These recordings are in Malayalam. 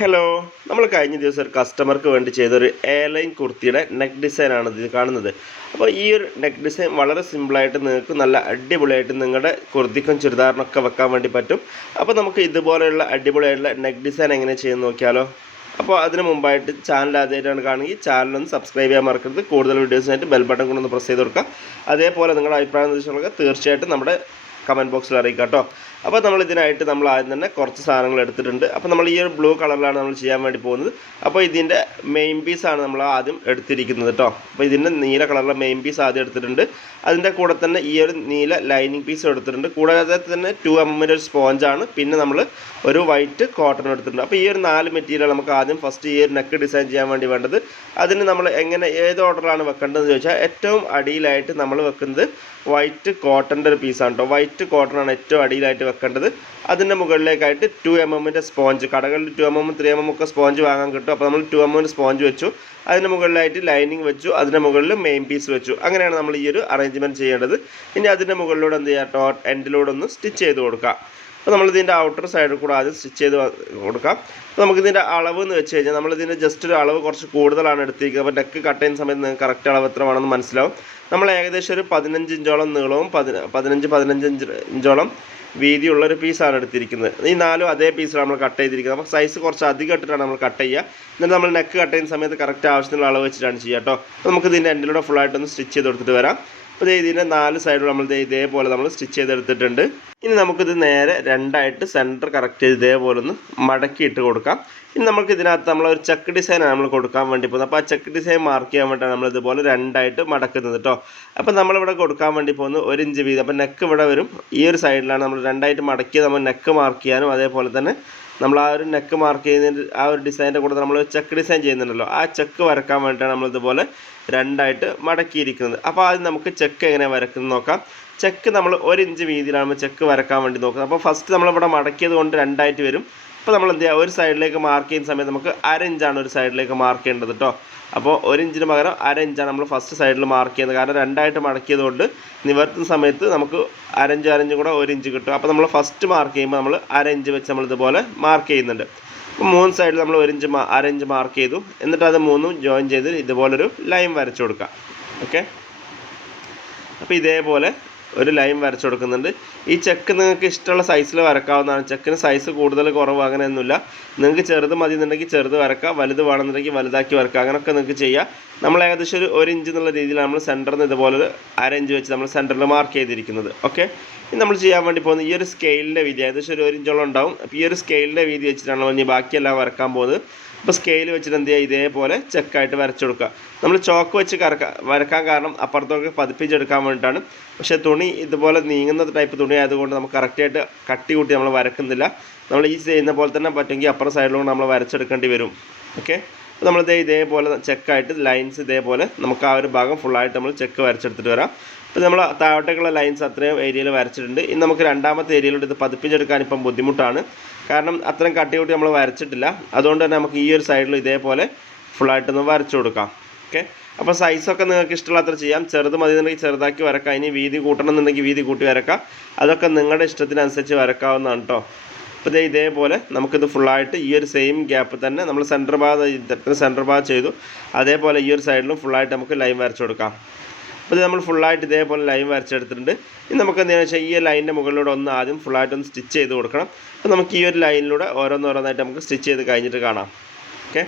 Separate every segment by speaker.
Speaker 1: ഹലോ നമ്മൾ കഴിഞ്ഞ ദിവസം ഒരു കസ്റ്റമർക്ക് വേണ്ടി ചെയ്തൊരു എയർലൈൻ കുർത്തിയുടെ നെക്ക് ഡിസൈനാണ് ഇത് കാണുന്നത്. അപ്പോൾ ഈ ഒരു നെക്ക് ഡിസൈൻ വളരെ സിമ്പിളായിട്ട് നിങ്ങൾക്ക് നല്ല അടിപൊളിയായിട്ട് നിങ്ങളുടെ കുർത്തിക്കും ചുരിദാറിനൊക്കെ വെക്കാൻ വേണ്ടി പറ്റും. അപ്പോൾ നമുക്ക് ഇതുപോലെയുള്ള അടിപൊളിയായിട്ടുള്ള നെക്ക് ഡിസൈൻ എങ്ങനെ ചെയ്യുന്ന നോക്കിയാലോ. അപ്പോൾ അതിന് മുമ്പായിട്ട് ചാനൽ ആദ്യമായിട്ടാണ് കാണുകയും ചാനലൊന്ന് സബ്സ്ക്രൈബ് ചെയ്യാൻ മറക്കരുത്. കൂടുതൽ വീഡിയോസിനായിട്ട് ബെൽ ബട്ടൺ കൊണ്ടൊന്ന് പ്രസ് ചെയ്ത് കൊടുക്കുക. അതേപോലെ നിങ്ങളുടെ അഭിപ്രായ നിർദ്ദേശങ്ങളൊക്കെ തീർച്ചയായിട്ടും നമ്മുടെ കമന്റ് ബോക്സിൽ അറിയിക്കാം കേട്ടോ. അപ്പോൾ നമ്മൾ ഇതിനായിട്ട് നമ്മൾ ആദ്യം തന്നെ കുറച്ച് സാധനങ്ങൾ എടുത്തിട്ടുണ്ട്. അപ്പോൾ നമ്മൾ ഈ ഒരു ബ്ലൂ കളറിലാണ് നമ്മൾ ചെയ്യാൻ വേണ്ടി പോകുന്നത്. അപ്പോൾ ഇതിന്റെ മെയിൻ പീസാണ് നമ്മൾ ആദ്യം എടുത്തിരിക്കുന്നത് കേട്ടോ അപ്പോൾ ഇതിന്റെ നീല കളറിലെ മെയിൻ പീസ് ആദ്യം എടുത്തിട്ടുണ്ട്. അതിന്റെ കൂടെ തന്നെ ഈ ഒരു നീല ലൈനിങ് പീസ് എടുത്തിട്ടുണ്ട്. കൂടാതെ തന്നെ ടു എമ്മിന്റെ ഒരു സ്പോഞ്ചാണ് പിന്നെ നമ്മൾ ഒരു വൈറ്റ് കോട്ടൺ എടുത്തിട്ടുണ്ട്. അപ്പോൾ ഈ ഒരു നാല് മെറ്റീരിയൽ നമുക്ക് ആദ്യം ഫസ്റ്റ് ഈ ഒരു നെക്ക് ഡിസൈൻ ചെയ്യാൻ വേണ്ടി വേണ്ടത്. അതിന് നമ്മൾ എങ്ങനെ ഏത് ഓർഡറിലാണ് വെക്കേണ്ടതെന്ന് ചോദിച്ചാൽ ഏറ്റവും അടിയിലായിട്ട് നമ്മൾ വെക്കുന്നത് വൈറ്റ് കോട്ടന്റെ ഒരു പീസാണ് കേട്ടോ വൈറ്റ് കോട്ടൺ ആണ് ഏറ്റവും അടിയിലായിട്ട് വെക്കേണ്ടത്. അതിന്റെ മുകളിലേക്കായിട്ട് ടു എം എമ്മിന്റെ സ്പോഞ്ച് കടകളിൽ two M M three M M ഒക്കെ സ്പോഞ്ച് വാങ്ങാൻ കിട്ടും. അപ്പോൾ നമ്മൾ ടു എം എമ്മിന്റെ സ്പോഞ്ച് വെച്ചു. അതിന്റെ മുകളിലായിട്ട് ലൈനിങ് വെച്ചു. അതിന്റെ മുകളിൽ മെയിൻ പീസ് വെച്ചു. അങ്ങനെയാണ് നമ്മൾ ഈ ഒരു അറേഞ്ച്മെന്റ് ചെയ്യേണ്ടത്. ഇനി അതിന്റെ മുകളിലൂടെ എന്ത് ചെയ്യുക ടോ എൻഡിലൂടെ ഒന്ന് സ്റ്റിച്ച് ചെയ്ത് കൊടുക്കുക അപ്പോൾ നമ്മളിതിന്റെ ഔട്ടർ സൈഡിൽ കൂടെ ആദ്യം സ്റ്റിച്ച് ചെയ്ത് കൊടുക്കാം. അപ്പോൾ നമുക്കിതിന്റെ അളവ് എന്ന് വെച്ച് കഴിഞ്ഞാൽ നമ്മളിതിന്റെ ജസ്റ്റ് ഒരു അളവ് കുറച്ച് കൂടുതലാണ് എടുത്തിരിക്കുന്നത്. അപ്പോൾ നെക്ക് കട്ട് ചെയ്യുന്ന സമയത്ത് നിങ്ങൾക്ക് കറക്റ്റ് അളവ് എത്ര വേണമെന്ന് മനസ്സിലാവും. നമ്മൾ ഏകദേശം ഒരു പതിനഞ്ച് ഇഞ്ചോളം നീളവും പതിന പതിനഞ്ച് പതിനഞ്ച് ഇഞ്ച് ഇഞ്ചോളം വീതിയുള്ള ഒരു പീസാണ് എടുത്തിരിക്കുന്നത്. ഈ നാലും അതേ പീസിലാണ് നമ്മൾ കട്ട് ചെയ്തിരിക്കുന്നത്. അപ്പോൾ സൈസ് കുറച്ച് അധികം ഇട്ടിട്ടാണ് നമ്മൾ കട്ട് ചെയ്യുക. എന്നിട്ട് നമ്മൾ നെക്ക് കട്ട് ചെയ്യുന്ന സമയത്ത് കറക്റ്റ് ആവശ്യത്തിനുള്ള അളവ് വെച്ചിട്ടാണ് ചെയ്യുക കേട്ടോ നമുക്ക് ഇതിന്റെ എൻഡിലൂടെ ഫുള്ളായിട്ടൊന്ന് സ്റ്റിച്ച് ചെയ്ത് കൊടുത്തിട്ട് വരാം. അപ്പോൾ ഇതിന്റെ നാല് സൈഡും നമ്മൾ ഇതേപോലെ നമ്മൾ സ്റ്റിച്ച് ചെയ്തെടുത്തിട്ടുണ്ട്. ഇനി നമുക്കിത് നേരെ രണ്ടായിട്ട് സെന്റർ കറക്റ്റ് ചെയ്ത് ഇതേപോലെ ഒന്ന് മടക്കി ഇട്ട് കൊടുക്കാം. ഇനി നമുക്ക് ഇതിനകത്ത് നമ്മൾ ഒരു ചെക്ക് ഡിസൈനാണ് നമ്മൾ കൊടുക്കാൻ വേണ്ടി പോകുന്നത്. അപ്പോൾ ആ ചെക്ക് ഡിസൈൻ മാർക്ക് ചെയ്യാൻ വേണ്ടിയിട്ടാണ് നമ്മൾ ഇതുപോലെ രണ്ടായിട്ട് മടക്കുന്നത് കേട്ടോ അപ്പോൾ നമ്മളിവിടെ കൊടുക്കാൻ വേണ്ടി പോകുന്നത് ഒരു ഇഞ്ച് വീതം. അപ്പോൾ നെക്ക് ഇവിടെ വരും. ഈ ഒരു സൈഡിലാണ് നമ്മൾ രണ്ടായിട്ട് മടക്കിയത്. നമ്മൾ നെക്ക് മാർക്ക് ചെയ്യാനും അതേപോലെ തന്നെ നമ്മൾ ആ ഒരു നെക്ക് മാർക്ക് ചെയ്യുന്നതിന്റെ ആ ഒരു ഡിസൈനിന്റെ കൂടെ നമ്മൾ ചെക്ക് ഡിസൈൻ ചെയ്യുന്നുണ്ടല്ലോ. ആ ചെക്ക് വരക്കാൻ വേണ്ടിയിട്ടാണ് നമ്മൾ ഇതുപോലെ രണ്ടായിട്ട് മടക്കിയിരിക്കുന്നത്. അപ്പോൾ ആദ്യം നമുക്ക് ചെക്ക് എങ്ങനെ വരക്കുന്നത് നോക്കാം. ചെക്ക് നമ്മൾ ഒരു ഇഞ്ച് വീതിയിലാണ് ചെക്ക് വരക്കാൻ വേണ്ടി നോക്കുന്നത്. അപ്പോൾ ഫസ്റ്റ് നമ്മളിവിടെ മടക്കിയത് കൊണ്ട് രണ്ടായിട്ട് വരും. അപ്പോൾ നമ്മൾ എന്ത് ചെയ്യുക ഒരു സൈഡിലേക്ക് മാർക്ക് ചെയ്യുന്ന സമയത്ത് നമുക്ക് അര ഇഞ്ചാണ് ഒരു സൈഡിലേക്ക് മാർക്ക് ചെയ്യേണ്ടത് കേട്ടോ അപ്പോൾ ഒരു ഇഞ്ചിന് പകരം അര ഇഞ്ചാണ് നമ്മൾ ഫസ്റ്റ് സൈഡിൽ മാർക്ക് ചെയ്യുന്നത്. കാരണം രണ്ടായിട്ട് മടക്കിയത് കൊണ്ട് നിവർത്തുന്ന സമയത്ത് നമുക്ക് അരഞ്ച് അരഞ്ചും കൂടെ ഒരു ഇഞ്ച് കിട്ടും. അപ്പോൾ നമ്മൾ ഫസ്റ്റ് മാർക്ക് ചെയ്യുമ്പോൾ നമ്മൾ അര ഇഞ്ച് വെച്ച് നമ്മൾ ഇതുപോലെ മാർക്ക് ചെയ്യുന്നുണ്ട്. അപ്പോൾ മൂന്ന് സൈഡിൽ നമ്മൾ ഒരു ഇഞ്ച് അര ഇഞ്ച് മാർക്ക് ചെയ്തു. എന്നിട്ട് അത് മൂന്നും ജോയിൻ ചെയ്ത് ഇതുപോലൊരു ലൈൻ വരച്ചു കൊടുക്കുക ഓക്കെ അപ്പോൾ ഇതേപോലെ ഒരു ലൈൻ വരച്ചു കൊടുക്കുന്നുണ്ട്. ഈ ചെക്ക് നിങ്ങൾക്ക് ഇഷ്ടമുള്ള സൈസിൽ വരക്കാവുന്നതാണ്. ചെക്കിന് സൈസ് കൂടുതൽ കുറവ് അങ്ങനെയൊന്നുമില്ല. നിങ്ങൾക്ക് ചെറുത് മതി എന്നുണ്ടെങ്കിൽ ചെറുത് വരക്കാം. വലുത് വേണമെന്നുണ്ടെങ്കിൽ വലുതാക്കി വരക്കാം. അങ്ങനെയൊക്കെ നിങ്ങൾക്ക് ചെയ്യാം. നമ്മൾ ഏകദേശം ഒരു ഒരു ഇഞ്ച് എന്നുള്ള രീതിയിലാണ് നമ്മൾ സെന്ററിൽ നിന്ന് ഇതുപോലെ അര ഇഞ്ച് വെച്ച് നമ്മൾ സെന്ററിൽ മാർക്ക് ചെയ്തിരിക്കുന്നത്. ഓക്കെ ഇനി നമ്മൾ ചെയ്യാൻ വേണ്ടി പോകുന്നത് ഈ ഒരു സ്കെയിലിന്റെ വീതി. ഏകദേശം ഒരു ഇഞ്ചോളം ഉണ്ടാവും. അപ്പോൾ ഈ ഒരു സ്കെയിലിന്റെ വീതി വെച്ചിട്ടാണ് ഇനി ബാക്കിയെല്ലാം വരക്കാൻ പോകുന്നത്. അപ്പോൾ സ്കെയിൽ വെച്ചിട്ട് എന്ത് ചെയ്യുക? ഇതേപോലെ ചെക്കായിട്ട് വരച്ചു കൊടുക്കുക. നമ്മൾ ചോക്ക് വെച്ച് കറക്കാൻ വരക്കാൻ കാരണം അപ്പുറത്തൊക്കെ പതിപ്പിച്ചെടുക്കാൻ വേണ്ടിയിട്ടാണ്. പക്ഷേ തുണി ഇതുപോലെ നീങ്ങുന്ന ടൈപ്പ് തുണി ആയതുകൊണ്ട് നമുക്ക് കറക്റ്റായിട്ട് കട്ടി കൂട്ടി നമ്മൾ വരക്കുന്നില്ല. നമ്മൾ ഈ ചെയ്യുന്ന പോലെ തന്നെ പറ്റുമെങ്കിൽ അപ്പുറ സൈഡിലൂടെ നമ്മൾ വരച്ചെടുക്കേണ്ടി വരും. ഓക്കെ അപ്പോൾ നമ്മൾ ഇതേ ഇതേപോലെ ചെക്കായിട്ട് ലൈൻസ് ഇതേപോലെ നമുക്ക് ആ ഒരു ഭാഗം ഫുള്ളായിട്ട് നമ്മൾ ചെക്ക് വരച്ചെടുത്തിട്ട് വരാം. അപ്പോൾ നമ്മൾ താഴോട്ടേക്കുള്ള ലൈൻസ് അത്രയും ഏരിയയിൽ വരച്ചിട്ടുണ്ട്. ഇനി നമുക്ക് രണ്ടാമത്തെ ഏരിയയിലോട്ട് ഇത് പതിപ്പിച്ചെടുക്കാൻ ഇപ്പം ബുദ്ധിമുട്ടാണ്. കാരണം അത്രയും കട്ടിയൂട്ടി നമ്മൾ വരച്ചിട്ടില്ല. അതുകൊണ്ട് തന്നെ നമുക്ക് ഈ ഒരു സൈഡിൽ ഇതേപോലെ ഫുള്ളായിട്ടൊന്ന് വരച്ചു കൊടുക്കാം. ഓക്കെ അപ്പോൾ സൈസൊക്കെ നിങ്ങൾക്ക് ഇഷ്ടമുള്ളത്ര ചെയ്യാം. ചെറുത് മതി എന്നുണ്ടെങ്കിൽ ചെറുതാക്കി വരക്കാം. ഇനി വീതി കൂട്ടണം എന്നുണ്ടെങ്കിൽ വീതി കൂട്ടി വരക്കാം. അതൊക്കെ നിങ്ങളുടെ ഇഷ്ടത്തിനനുസരിച്ച് വരക്കാവുന്നതാണ് കേട്ടോ അപ്പോൾ ഇതേ ഇതേപോലെ നമുക്കിത് ഫുള്ളായിട്ട് ഈ ഒരു സെയിം ഗ്യാപ്പ് തന്നെ നമ്മൾ സെന്റർ ഭാഗം സെന്റർ ഭാഗം ചെയ്തു. അതേപോലെ ഈ ഒരു സൈഡിലും ഫുള്ളായിട്ട് നമുക്ക് ലൈൻ വരച്ചു കൊടുക്കാം. അപ്പോൾ ഇത് നമ്മൾ ഫുള്ളായിട്ട് ഇതേപോലെ ലൈൻ വരച്ചെടുത്തിട്ടുണ്ട്. ഇനി നമുക്ക് എന്താണെന്ന് വെച്ചാൽ ഈ ലൈനിന്റെ മുകളിലൂടെ ഒന്ന് ആദ്യം ഫുള്ളായിട്ട് ഒന്ന് സ്റ്റിച്ച് ചെയ്ത് കൊടുക്കണം. അപ്പോൾ നമുക്ക് ഈ ഒരു ലൈനിലൂടെ ഓരോന്നോരോന്നായിട്ട് നമുക്ക് സ്റ്റിച്ച് ചെയ്ത് കഴിഞ്ഞിട്ട് കാണാം. ഓക്കെ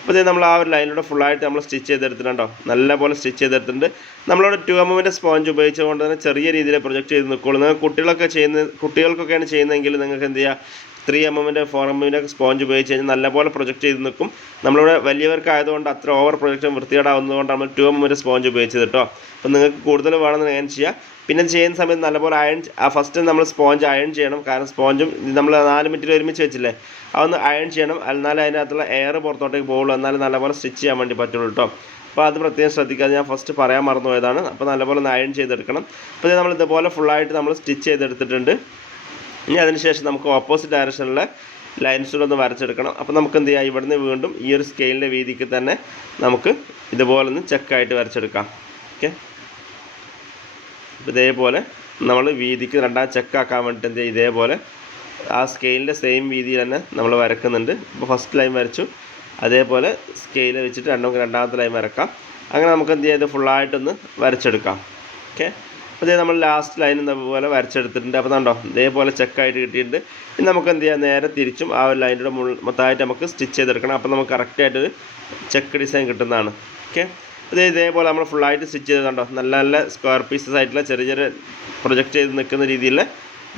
Speaker 1: അപ്പോൾ നമ്മൾ ആ ഒരു ലൈനിലൂടെ ഫുള്ളായിട്ട് നമ്മൾ സ്റ്റിച്ച് ചെയ്തെടുത്തിട്ടുണ്ടോ? നല്ലപോലെ സ്റ്റിച്ച് ചെയ്തെടുത്തിട്ടുണ്ട്. നമ്മളവിടെ ടു എം എമ്മിന്റെ സ്പോഞ്ച് ഉപയോഗിച്ചുകൊണ്ട് തന്നെ ചെറിയ രീതിയിൽ പ്രൊജക്റ്റ് ചെയ്ത് നിൽക്കുള്ളൂ നിങ്ങൾ കുട്ടികളൊക്കെ ചെയ്യുന്ന കുട്ടികൾക്കൊക്കെയാണ് ചെയ്യുന്നതെങ്കിൽ നിങ്ങൾക്ക് എന്ത് ചെയ്യുക ത്രീ എം എമ്മിന്റെ ഫോർ എം എമ്മിന്റെ സ്പോഞ്ച് ഉപയോഗിച്ച് കഴിഞ്ഞാൽ നല്ലപോലെ പ്രൊജക്റ്റ് ചെയ്ത് നിൽക്കും. നമ്മളിവിടെ വലിയവർക്കായതുകൊണ്ട് അത്ര ഓവർ പ്രൊജക്ഷൻ വൃത്തികേടാവുന്നതുകൊണ്ട് നമ്മൾ ടു എം എമ്മിന്റെ സ്പോഞ്ച് ഉപയോഗിച്ചത് കേട്ടോ അപ്പോൾ നിങ്ങൾക്ക് കൂടുതൽ വേണമെന്ന് ഞാൻ ചെയ്യാം? പിന്നെ ചെയ്യുന്ന സമയത്ത് നല്ലപോലെ അയൺ ഫസ്റ്റ് നമ്മൾ സ്പോഞ്ച് അയൺ ചെയ്യണം. കാരണം സ്പോഞ്ചും നമ്മൾ നാല് മിനിറ്റിൽ ഒരുമിച്ച് വെച്ചില്ലേ? അതൊന്ന് അയൺ ചെയ്യണം. എന്നാലേ അതിനകത്തുള്ള എയർ പുറത്തോട്ടേക്ക് പോകുള്ളൂ എന്നാലും നല്ലപോലെ സ്റ്റിച്ച് ചെയ്യാൻ വേണ്ടി പറ്റുള്ളൂ കേട്ടോ അപ്പോൾ അത് പ്രത്യേകം ശ്രദ്ധിക്കാതെ ഞാൻ ഫസ്റ്റ് പറയാൻ മറന്നു പോയതാണ് അപ്പോൾ നല്ലപോലെ ഒന്ന് അയൺ ചെയ്തെടുക്കണം. അപ്പോൾ നമ്മൾ ഇതുപോലെ ഫുള്ളായിട്ട് നമ്മൾ സ്റ്റിച്ച് ചെയ്തെടുത്തിട്ടുണ്ട്. ഇനി അതിനുശേഷം നമുക്ക് ഓപ്പോസിറ്റ് ഡയറക്ഷനിലെ ലൈൻസ് ഒന്ന് വരച്ചെടുക്കണം. അപ്പോൾ നമുക്ക് എന്ത് ചെയ്യാം? ഇവിടുന്ന് വീണ്ടും ഈ ഒരു സ്കെയിലിന്റെ വീതിക്ക് തന്നെ നമുക്ക് ഇതുപോലെ ഒന്ന് ചെക്കായിട്ട് വരച്ചെടുക്കാം. ഓക്കെ ഇതേപോലെ നമ്മൾ വീതിക്ക് രണ്ടാം ചെക്കാക്കാൻ വേണ്ടിയിട്ട് എന്ത് ചെയ്യും? ഇതേപോലെ ആ സ്കെയിലിന്റെ സെയിം വീതിയിൽ തന്നെ നമ്മൾ വരക്കുന്നുണ്ട്. ഇപ്പോൾ ഫസ്റ്റ് ലൈൻ വരച്ചു. അതേപോലെ സ്കെയിൽ വെച്ചിട്ട് രണ്ടും രണ്ടാമത്തെ ലൈൻ വരക്കാം. അങ്ങനെ നമുക്ക് എന്ത് ചെയ്യാം? ഇത് ഫുള്ളായിട്ടൊന്ന് വരച്ചെടുക്കാം. ഓക്കെ ഇതേ നമ്മൾ ലാസ്റ്റ് ലൈൻ പോലെ വരച്ചെടുത്തിട്ടുണ്ട്. അപ്പോൾ കണ്ടോ ഇതേപോലെ ചെക്കായിട്ട് കിട്ടിയിട്ടുണ്ട്. ഇനി നമുക്ക് എന്ത് ചെയ്യാം? നേരെ തിരിച്ചും ആ ഒരു ലൈനിന്റെ മൊത്തമായിട്ട് നമുക്ക് സ്റ്റിച്ച് ചെയ്തെടുക്കണം. അപ്പോൾ നമുക്ക് കറക്റ്റായിട്ടൊരു ചെക്ക് ഡിസൈൻ കിട്ടുന്നതാണ്. ഓക്കെ അതേ ഇതേപോലെ നമ്മൾ ഫുള്ളായിട്ട് സ്റ്റിച്ച് ചെയ്ത് കണ്ടോ. നല്ല നല്ല സ്ക്വയർ പീസസ് ആയിട്ടുള്ള ചെറിയ ചെറിയ പ്രൊജക്റ്റ് ചെയ്ത് നിൽക്കുന്ന രീതിയിലുള്ള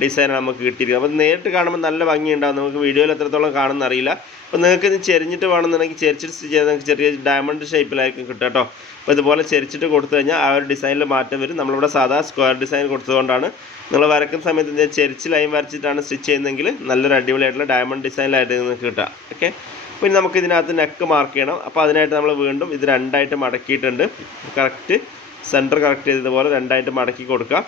Speaker 1: ഡിസൈനാണ് നമുക്ക് കിട്ടിയിരിക്കുന്നത് അപ്പോൾ നേരിട്ട് കാണുമ്പോൾ നല്ല ഭംഗിയുണ്ടാകും നമുക്ക് വീഡിയോയിൽ എത്രത്തോളം കാണുന്ന അറിയില്ല. അപ്പോൾ നിങ്ങൾക്ക് ഇത് ചെരിഞ്ഞിട്ട് വേണമെന്നുണ്ടെങ്കിൽ ചെരിച്ചിട്ട് സ്റ്റിച്ച് ചെയ്താൽ നിങ്ങൾക്ക് ചെറിയ ഡയമണ്ട് ഷേപ്പിലായിരിക്കും കിട്ടുക കേട്ടോ. അപ്പോൾ ഇതുപോലെ ചെരിച്ചിട്ട് കൊടുത്തു കഴിഞ്ഞാൽ ആ ഒരു ഡിസൈനിൽ മാറ്റം വരും. നമ്മളിവിടെ സാധാ സ്ക്വയർ ഡിസൈൻ കൊടുത്തുകൊണ്ടാണ് നിങ്ങൾ വരക്കുന്ന സമയത്ത് ഇതിന്റെ ചെരിച്ച് ലൈൻ വരച്ചിട്ടാണ് സ്റ്റിച്ച് ചെയ്യുന്നതെങ്കിൽ നല്ലൊരു അടിപൊളിയായിട്ടുള്ള ഡയമണ്ട് ഡിസൈനിലായിട്ട് നിങ്ങൾക്ക് കിട്ടുക. ഓക്കെ പിന്നെ നമുക്ക് ഇതിനകത്ത് നെക്ക് മാർക്ക് ചെയ്യണം. അപ്പോൾ അതിനായിട്ട് നമ്മൾ വീണ്ടും ഇത് രണ്ടായിട്ട് മടക്കിയിട്ടുണ്ട്. കറക്റ്റ് സെന്റർ കറക്റ്റ് ചെയ്തതുപോലെ രണ്ടായിട്ട് മടക്കി കൊടുക്കുക.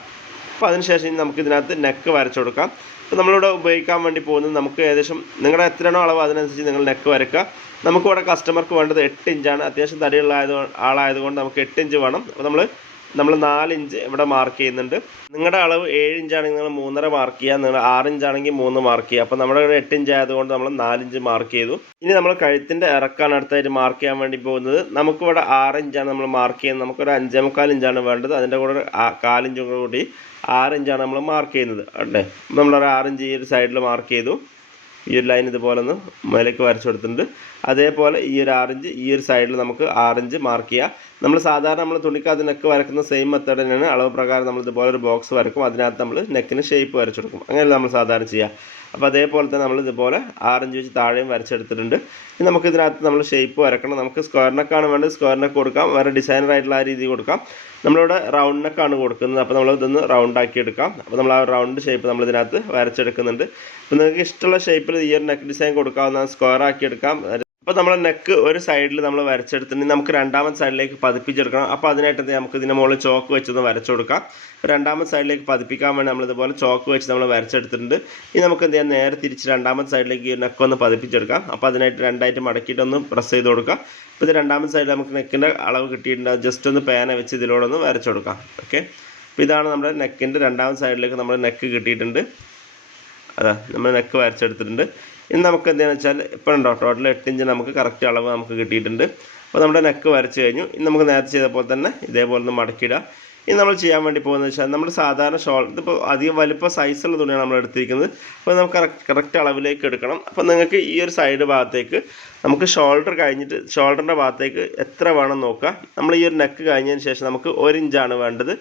Speaker 1: അപ്പോൾ അതിനുശേഷം ഇനി നമുക്ക് ഇതിനകത്ത് നെക്ക് വരച്ചു കൊടുക്കാം. അപ്പോൾ നമ്മളിവിടെ ഉപയോഗിക്കാൻ വേണ്ടി പോകുന്നത് നമുക്ക് ഏകദേശം നിങ്ങളുടെ എത്രയാണോ അളവ് അതിനനുസരിച്ച് നിങ്ങൾ നെക്ക് വരക്കുക നമുക്കിവിടെ കസ്റ്റമർക്ക് വേണ്ടത് എട്ട് ഇഞ്ചാണ് അത്യാവശ്യം തടിയുള്ള ആയത് ആളായതുകൊണ്ട് നമുക്ക് എട്ട് ഇഞ്ച് വേണം. അപ്പോൾ നമ്മൾ നമ്മൾ നാല് ഇഞ്ച് ഇവിടെ മാർക്ക് ചെയ്യുന്നുണ്ട്. നിങ്ങളുടെ അളവ് ഏഴ് ഇഞ്ചാണെങ്കിൽ നിങ്ങൾ മൂന്നര മാർക്ക് ചെയ്യുക നിങ്ങൾ ആറ് ഇഞ്ചാണെങ്കിൽ മൂന്ന് മാർക്ക് ചെയ്യുക. അപ്പോൾ നമ്മുടെ എട്ട് ഇഞ്ച് ആയതുകൊണ്ട് നമ്മൾ നാലിഞ്ച് മാർക്ക് ചെയ്തു. ഇനി നമ്മൾ കഴുത്തിന്റെ ഇറക്കാണ് അടുത്തായിട്ട് മാർക്ക് ചെയ്യാൻ വേണ്ടി പോകുന്നത്. നമുക്കിവിടെ ആറ് ഇഞ്ചാണ് നമ്മൾ മാർക്ക് ചെയ്യുന്നത്. നമുക്കൊരു അഞ്ചേ മുക്കാൽ ഇഞ്ചാണ് വേണ്ടത്. അതിന്റെ കൂടെ കാലിഞ്ചും കൂടി ആറ് ഇഞ്ചാണ് നമ്മൾ മാർക്ക് ചെയ്യുന്നത്. അല്ലേ? നമ്മളൊരു ആറ് ഇഞ്ച് ഈ ഒരു സൈഡിൽ മാർക്ക് ചെയ്തു. ഈ ഒരു ലൈൻ ഇതുപോലെ ഒന്ന് മേലേക്ക് വരച്ചു കൊടുത്തിട്ടുണ്ട് അതേപോലെ ഈ ഒരു ആറിഞ്ച് ഈ ഒരു സൈഡിൽ നമുക്ക് ആറിഞ്ച് മാർക്ക് ചെയ്യാം. നമ്മൾ സാധാരണ നമ്മൾ തുണിക്കകത്ത് നെക്ക് വരക്കുന്ന സെയിം മെത്തേഡ് തന്നെയാണ്. അളവ് പ്രകാരം നമ്മൾ ഇതുപോലെ ഒരു ബോക്സ് വരക്കും. അതിനകത്ത് നമ്മൾ നെക്കിന് ഷേപ്പ് വരച്ചു കൊടുക്കും അങ്ങനെയല്ല നമ്മൾ സാധാരണ ചെയ്യുക അപ്പോൾ അതേപോലെ തന്നെ നമ്മൾ ഇതുപോലെ ആറഞ്ച് വെച്ച് താഴെയും വരച്ചെടുത്തിട്ടുണ്ട്. ഇനി നമുക്ക് ഇതിനകത്ത് നമ്മൾ ഷേപ്പ് വരക്കണം. നമുക്ക് സ്ക്വയർ നെക്കാണ് വേണ്ടത്. സ്ക്വയർ നെക്ക് കൊടുക്കാം. വേറെ ഡിസൈനർ ആയിട്ടുള്ള ആ രീതി കൊടുക്കാം. നമ്മളിവിടെ റൗണ്ട് നെക്കാണ് കൊടുക്കുന്നത്. അപ്പോൾ നമ്മൾ ഇതൊന്ന് റൗണ്ട് ആക്കി എടുക്കാം. അപ്പോൾ നമ്മൾ ആ റൗണ്ട് ഷേപ്പ് നമ്മൾ ഇതിനകത്ത് വരച്ചെടുക്കുന്നുണ്ട്. അപ്പോൾ നിങ്ങൾക്ക് ഇഷ്ടമുള്ള ഷേപ്പിൽ ഈ ഒരു നെക്ക് ഡിസൈൻ കൊടുക്കാവുന്ന സ്ക്വയർ ആക്കി എടുക്കാം. അപ്പോൾ നമ്മൾ നെക്ക് ഒരു സൈഡിൽ നമ്മൾ വരച്ചെടുത്തിട്ടുണ്ടെങ്കിൽ നമുക്ക് രണ്ടാമത്തെ സൈഡിലേക്ക് പതിപ്പിച്ചെടുക്കണം. അപ്പോൾ അതിനായിട്ട്? നമുക്ക് ഇതിന്റെ മുകളിൽ ചോക്ക് വെച്ചൊന്ന് വരച്ചു കൊടുക്കാം. രണ്ടാമത്തെ സൈഡിലേക്ക് പതിപ്പിക്കാൻ വേണ്ടി നമ്മൾ ഇതുപോലെ ചോക്ക് വെച്ച് നമ്മൾ വരച്ചെടുത്തിട്ടുണ്ട്. ഇനി നമുക്ക് എന്ത് ചെയ്യാം? നേരെ തിരിച്ച് രണ്ടാമത്തെ സൈഡിലേക്ക് ഈ നെക്ക് ഒന്ന് പതിപ്പിച്ചെടുക്കാം. അപ്പോൾ അതിനായിട്ട് രണ്ടായിട്ട് മടക്കിയിട്ട് ഒന്ന് പ്രസ് ചെയ്ത് കൊടുക്കാം. അപ്പോൾ ഇത് രണ്ടാമത്തെ സൈഡിൽ നമുക്ക് നെക്കിന്റെ അളവ് കിട്ടിയിട്ടുണ്ട്. ജസ്റ്റ് ഒന്ന് പേന വെച്ച് ഇതിലൂടെ ഒന്ന് വരച്ചു കൊടുക്കാം. ഓക്കെ അപ്പോൾ ഇതാണ് നമ്മുടെ നെക്കിന്റെ രണ്ടാമത്തെ സൈഡിലേക്ക് നമ്മുടെ നെക്ക് കിട്ടിയിട്ടുണ്ട്. അതാ നമ്മൾ നെക്ക് വരച്ചെടുത്തിട്ടുണ്ട്. ഇനി നമുക്ക് എന്താണെന്ന് വെച്ചാൽ ഇപ്പോൾ ഉണ്ടോ ടോട്ടൽ എട്ട് ഇഞ്ച് നമുക്ക് കറക്റ്റ് അളവ് നമുക്ക് കിട്ടിയിട്ടുണ്ട്. അപ്പോൾ നമ്മുടെ നെക്ക് വരച്ച് കഴിഞ്ഞു. ഇനി നമുക്ക് നേരത്തെ ചെയ്ത പോലെ തന്നെ ഇതേപോലെ ഒന്ന് മടക്കിയിടുക ഇനി നമ്മൾ ചെയ്യാൻ വേണ്ടി പോകുന്നത് വെച്ചാൽ നമ്മൾ സാധാരണ ഷോൾ ഇതിപ്പോൾ അധികം വലിപ്പ സൈസുള്ള തുണിയാണ് നമ്മൾ എടുത്തിരിക്കുന്നത്. അപ്പോൾ നമുക്ക് കറക്റ്റ് കറക്റ്റ് അളവിലേക്ക് എടുക്കണം. അപ്പോൾ നിങ്ങൾക്ക് ഈ ഒരു സൈഡ് ഭാഗത്തേക്ക് നമുക്ക് ഷോൾഡർ കഴിഞ്ഞിട്ട് ഷോൾഡറിന്റെ ഭാഗത്തേക്ക് എത്ര വേണം നോക്കുക. നമ്മൾ ഈ ഒരു നെക്ക് കഴിഞ്ഞതിന് ശേഷം നമുക്ക് ഒരു ഇഞ്ചാണ് വേണ്ടത്.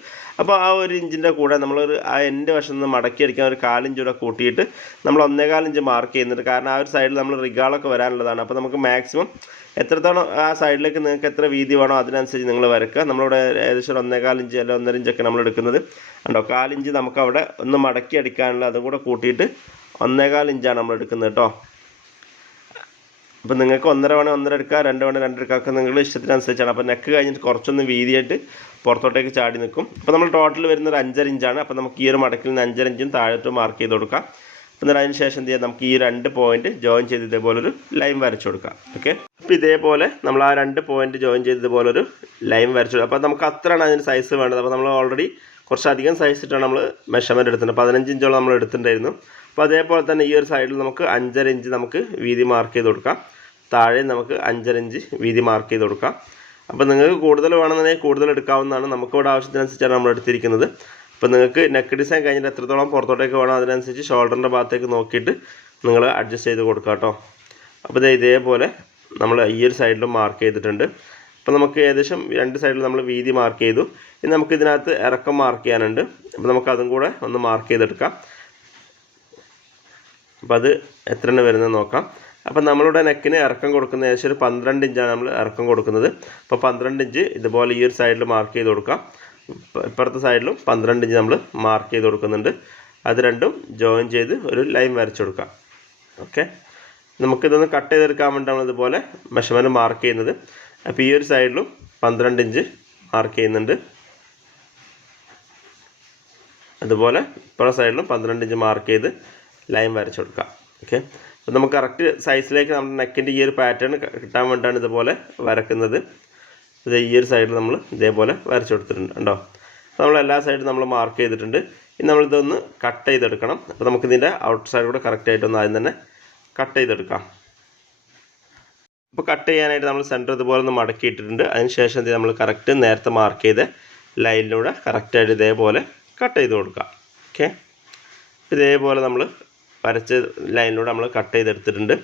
Speaker 1: അപ്പോൾ ആ ഒരു ഇഞ്ചിന്റെ കൂടെ നമ്മളൊരു ആ എന്റെ വശം നിന്ന് മടക്കി അടിക്കാൻ ഒരു കാലിഞ്ച് കൂടെ കൂട്ടിയിട്ട് നമ്മൾ ഒന്നേകാൽ ഇഞ്ച് മാർക്ക് ചെയ്യുന്നുണ്ട്. കാരണം ആ ഒരു സൈഡിൽ നമ്മൾ റിഗാളൊക്കെ വരാനുള്ളതാണ്. അപ്പോൾ നമുക്ക് മാക്സിമം എത്രത്തോളം ആ സൈഡിലേക്ക് നിങ്ങൾക്ക് എത്ര വീതി വേണോ അതിനനുസരിച്ച് നിങ്ങൾ വരക്കുക. നമ്മളിവിടെ ഏകദേശം ഒരു ഒന്നേകാൽ ഇഞ്ച് അല്ലെങ്കിൽ ഒന്നര ഇഞ്ചൊക്കെ നമ്മൾ എടുക്കുന്നത്. ഉണ്ടോ കാലിഞ്ച് നമുക്ക് അവിടെ ഒന്ന് മടക്കി അടിക്കാനുള്ള അതും കൂടെ കൂട്ടിയിട്ട് ഒന്നേകാൽ ഇഞ്ചാണ് നമ്മൾ എടുക്കുന്നത് കേട്ടോ. അപ്പോൾ നിങ്ങൾക്ക് ഒന്നര വേണം ഒന്നര എടുക്കാം രണ്ട് വേണം രണ്ട് എടുക്കുക ഒക്കെ നിങ്ങളുടെ ഇഷ്ടത്തിനനുസരിച്ചാണ്. അപ്പോൾ നെക്ക് കഴിഞ്ഞിട്ട് കുറച്ചൊന്ന് വീതിയായിട്ട് പുറത്തോട്ടേക്ക് ചാടി നിൽക്കും. അപ്പോൾ നമ്മൾ ടോട്ടൽ വരുന്നത് ഒരു അഞ്ചര ഇഞ്ചാണ് അപ്പോൾ നമുക്ക് ഈ ഒരു മടക്കിൽ നിന്ന് അഞ്ചര ഇഞ്ചും താഴോട്ട് മാർക്ക് ചെയ്ത് കൊടുക്കാം. അപ്പോൾ അതിന് ശേഷം എന്ത് ചെയ്യാം? നമുക്ക് ഈ രണ്ട് പോയിന്റ് ജോയിൻ ചെയ്ത് ഇതേപോലെ ഒരു ലൈൻ വരച്ചു കൊടുക്കാം. ഓക്കെ അപ്പോൾ ഇതേപോലെ നമ്മൾ ആ രണ്ട് പോയിന്റ് ജോയിൻ ചെയ്ത് ഇതുപോലെ ഒരു ലൈൻ വരച്ചു കൊടുക്കാം. അപ്പോൾ നമുക്ക് അത്രയാണ് അതിന് സൈസ് വേണ്ടത്. അപ്പോൾ നമ്മൾ ഓൾറെഡി കുറച്ചധികം സൈസ് ഇട്ടാണ് നമ്മൾ മെഷർമെന്റ് എടുത്തിട്ടുണ്ട് പതിനഞ്ച് ഇഞ്ചോളം നമ്മൾ എടുത്തിട്ടുണ്ടായിരുന്നു. അപ്പോൾ അതേപോലെ തന്നെ ഈ ഒരു സൈഡിൽ നമുക്ക് അഞ്ചര ഇഞ്ച് നമുക്ക് വീതി മാർക്ക് ചെയ്ത് കൊടുക്കാം. താഴെ നമുക്ക് അഞ്ചര ഇഞ്ച് വീതി മാർക്ക് ചെയ്ത് കൊടുക്കാം. അപ്പോൾ നിങ്ങൾക്ക് കൂടുതൽ വേണമെന്നുണ്ടെങ്കിൽ കൂടുതൽ എടുക്കാവുന്നതാണ്. നമുക്കിവിടെ ആവശ്യത്തിനനുസരിച്ചാണ് നമ്മൾ എടുത്തിരിക്കുന്നത്. അപ്പോൾ നിങ്ങൾക്ക് നെക്ക് ഡിസൈൻ കഴിഞ്ഞിട്ട് എത്രത്തോളം പുറത്തോട്ടേക്ക് വേണം അതിനനുസരിച്ച് ഷോൾഡറിന്റെ ഭാഗത്തേക്ക് നോക്കിയിട്ട് നിങ്ങൾ അഡ്ജസ്റ്റ് ചെയ്ത് കൊടുക്കുക കേട്ടോ. അപ്പോൾ ഇത് ഇതേപോലെ നമ്മൾ ഈ ഒരു സൈഡിലും മാർക്ക് ചെയ്തിട്ടുണ്ട്. അപ്പോൾ നമുക്ക് ഏകദേശം രണ്ട് സൈഡിൽ നമ്മൾ വീതി മാർക്ക് ചെയ്തു. ഇനി നമുക്ക് ഇതിനകത്ത് ഇറക്കം മാർക്ക് ചെയ്യാനുണ്ട്. അപ്പോൾ നമുക്ക് അതും കൂടെ ഒന്ന് മാർക്ക് ചെയ്തെടുക്കാം. അപ്പോൾ അത് എത്ര എണ്ണം വരുന്നത് നോക്കാം. അപ്പോൾ നമ്മളുടെ നെക്കിന് ഇറക്കം കൊടുക്കുന്ന ഏകദേശം ഒരു പന്ത്രണ്ട് ഇഞ്ചാണ് നമ്മൾ ഇറക്കം കൊടുക്കുന്നത്. അപ്പോൾ പന്ത്രണ്ട് ഇഞ്ച് ഇതുപോലെ ഈ ഒരു സൈഡിൽ മാർക്ക് ചെയ്ത് കൊടുക്കാം. ഇപ്പുറത്തെ സൈഡിലും പന്ത്രണ്ട് ഇഞ്ച് നമ്മൾ മാർക്ക് ചെയ്ത് കൊടുക്കുന്നുണ്ട്. അത് രണ്ടും ജോയിൻ ചെയ്ത് ഒരു ലൈൻ വരച്ചു കൊടുക്കാം. ഓക്കെ നമുക്കിതൊന്ന് കട്ട് ചെയ്തെടുക്കാൻ വേണ്ടിയാണ് ഇതുപോലെ മെഷർമെന്റ് മാർക്ക് ചെയ്യുന്നത്. അപ്പോൾ ഈ ഒരു സൈഡിലും പന്ത്രണ്ട് ഇഞ്ച് മാർക്ക് ചെയ്യുന്നുണ്ട്. അതുപോലെ ഇപ്പുറ സൈഡിലും പന്ത്രണ്ട് ഇഞ്ച് മാർക്ക് ചെയ്ത് ലൈൻ വരച്ചു കൊടുക്കാം. ഓക്കെ നമുക്ക് കറക്റ്റ് സൈസിലേക്ക് നമ്മുടെ നെക്കിന്റെ ഈ ഒരു പാറ്റേൺ കിട്ടാൻ വേണ്ടിയിട്ടാണ് ഇതുപോലെ വരക്കുന്നത്. ഇത് ഈ ഒരു സൈഡിൽ നമ്മൾ ഇതേപോലെ വരച്ചു കൊടുത്തിട്ടുണ്ട് കണ്ടോ? നമ്മൾ എല്ലാ സൈഡും നമ്മൾ മാർക്ക് ചെയ്തിട്ടുണ്ട്. ഇനി നമ്മളിതൊന്ന് കട്ട് ചെയ്തെടുക്കണം. അപ്പോൾ നമുക്കിതിന്റെ ഔട്ട് സൈഡ് കൂടെ കറക്റ്റായിട്ടൊന്ന് ആദ്യം തന്നെ കട്ട് ചെയ്തെടുക്കാം. അപ്പോൾ കട്ട് ചെയ്യാനായിട്ട് നമ്മൾ സെന്റർ ഇതുപോലെ ഒന്ന് മടക്കിയിട്ടിട്ടുണ്ട്. അതിന് ശേഷം ഇത് നമ്മൾ കറക്റ്റ് നേരത്തെ മാർക്ക് ചെയ്ത ലൈനിലൂടെ കറക്റ്റായിട്ട് ഇതേപോലെ കട്ട് ചെയ്ത് കൊടുക്കാം. ഓക്കെ ഇതേപോലെ നമ്മൾ വരച്ച ലൈനിലൂടെ നമ്മൾ കട്ട് ചെയ്തെടുത്തിട്ടുണ്ട്.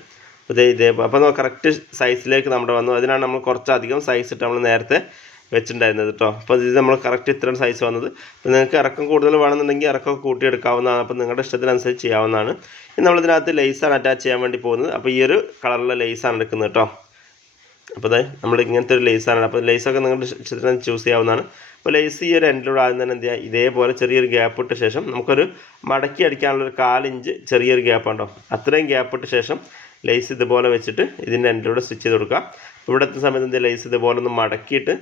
Speaker 1: അപ്പോൾ ഇതേ അപ്പോൾ നമ്മൾ കറക്റ്റ് സൈസിലേക്ക് നമ്മുടെ വന്നു. അതിനാണ് നമ്മൾ കുറച്ചധികം സൈസ് ഇട്ട് നമ്മൾ നേരത്തെ വെച്ചിട്ടുണ്ടായിരുന്നത് കേട്ടോ അപ്പോൾ ഇത് നമ്മൾ കറക്റ്റ് ഇത്രയും സൈസ് വന്നത്. അപ്പോൾ നിങ്ങൾക്ക് ഇറക്കം കൂടുതൽ വേണമെന്നുണ്ടെങ്കിൽ ഇറക്കം കൂട്ടിയെടുക്കാവുന്നതാണ്. അപ്പോൾ നിങ്ങളുടെ ഇഷ്ടത്തിനനുസരിച്ച് ചെയ്യാവുന്നതാണ്. ഇനി നമ്മളിതിനകത്ത് ലേസാണ് അറ്റാച്ച് ചെയ്യാൻ വേണ്ടി പോകുന്നത്. അപ്പോൾ ഈ ഒരു കളറിലെ ലേസാണ് എടുക്കുന്നത് കേട്ടോ അപ്പോൾ അതെ നമ്മൾ ഇങ്ങനത്തെ ഒരു ലേസാണ് അപ്പോൾ ലേസൊക്കെ നിങ്ങളുടെ ഇഷ്ടത്തിന് ചൂസ് ചെയ്യാവുന്നതാണ്. അപ്പോൾ ലേസ് ഈ ഒരു എൻഡിലൂടെ ആദ്യം തന്നെ എന്ത് ചെയ്യുക ഇതേപോലെ ചെറിയൊരു ഗ്യാപ്പ് ഇട്ട ശേഷം നമുക്കൊരു മടക്കി അടിക്കാനുള്ള ഒരു കാലിഞ്ച് ചെറിയൊരു ഗ്യാപ്പ് ഉണ്ടോ? അത്രയും ഗ്യാപ്പ് ഇട്ട ശേഷം ലേസ് ഇതുപോലെ വെച്ചിട്ട് ഇതിന്റെ എൻഡിലൂടെ സ്റ്റിച്ച് ചെയ്ത് കൊടുക്കുക. ഇവിടുത്തെ സമയത്ത് എന്ത് ലേസ് ഇതുപോലെ ഒന്ന് മടക്കിയിട്ട്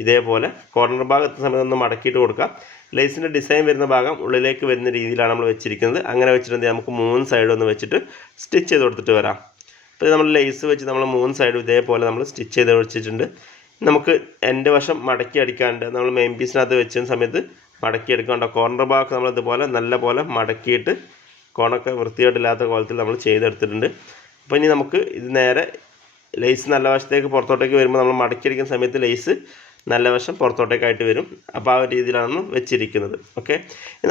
Speaker 1: ഇതേപോലെ കോർണർ ഭാഗത്തെ സമയത്ത് ഒന്ന് മടക്കിയിട്ട് കൊടുക്കുക. ലേസിന്റെ ഡിസൈൻ വരുന്ന ഭാഗം ഉള്ളിലേക്ക് വരുന്ന രീതിയിലാണ് നമ്മൾ വെച്ചിരിക്കുന്നത്. അങ്ങനെ വെച്ചിട്ട് നമുക്ക് മൂന്ന് സൈഡൊന്ന് വെച്ചിട്ട് സ്റ്റിച്ച് ചെയ്ത് കൊടുത്തിട്ട് വരാം. അപ്പോൾ നമ്മൾ ലേസ് വെച്ച് നമ്മൾ മൂന്ന് സൈഡും ഇതേപോലെ നമ്മൾ സ്റ്റിച്ച് ചെയ്ത് വെച്ചിട്ടുണ്ട്. നമുക്ക് എന്റെ വശം മടക്കി അടിക്കാണ്ട് നമ്മൾ മെയിൻ പീസിനകത്ത് വെച്ച സമയത്ത് മടക്കി എടുക്കേണ്ട കോർണർ ഭാഗം നമ്മൾ ഇതുപോലെ നല്ല പോലെ മടക്കിയിട്ട് കോണൊക്കെ വൃത്തിയായിട്ടില്ലാത്ത കോലത്തിൽ നമ്മൾ ചെയ്തെടുത്തിട്ടുണ്ട്. അപ്പോൾ ഇനി നമുക്ക് ഇത് നേരെ ലേസ് നല്ല വശത്തേക്ക് പുറത്തോട്ടേക്ക് വരുമ്പോൾ നമ്മൾ മടക്കി അടിക്കുന്ന സമയത്ത് ലേസ് നല്ല വശം പുറത്തോട്ടേക്കായിട്ട് വരും. അപ്പോൾ ആ ഒരു രീതിയിലാണ് വെച്ചിരിക്കുന്നത്. ഓക്കെ